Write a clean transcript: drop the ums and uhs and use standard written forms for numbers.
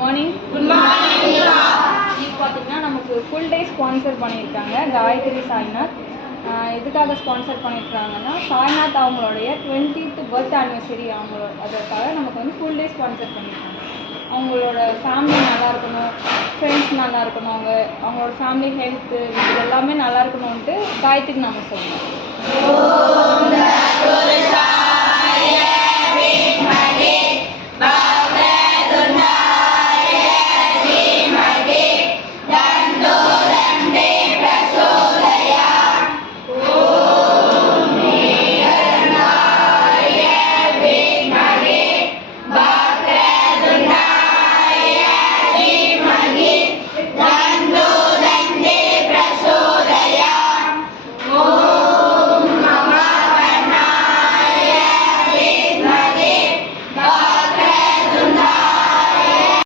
Morning. இப்போ பார்த்தீங்கன்னா நமக்கு ஃபுல் டே ஸ்பான்சர் பண்ணியிருக்காங்க காயத்ரி சாய்நாத். எதுக்காக ஸ்பான்சர் பண்ணியிருக்காங்கன்னா சாய்நாத் அவங்களுடைய 20th பர்த் ஆனிவர்சரி அதற்காக நமக்கு வந்து ஃபுல் டே ஸ்பான்சர் பண்ணியிருக்காங்க. அவங்களோட ஃபேமிலி நல்லா இருக்கணும், ஃப்ரெண்ட்ஸ் நல்லா இருக்கணும், அவங்களோட ஃபேமிலி ஹெல்த்து இது எல்லாமே நல்லா இருக்கணும்ன்ட்டு காயத்ரிக்கு நம்ம சொல்லணும்.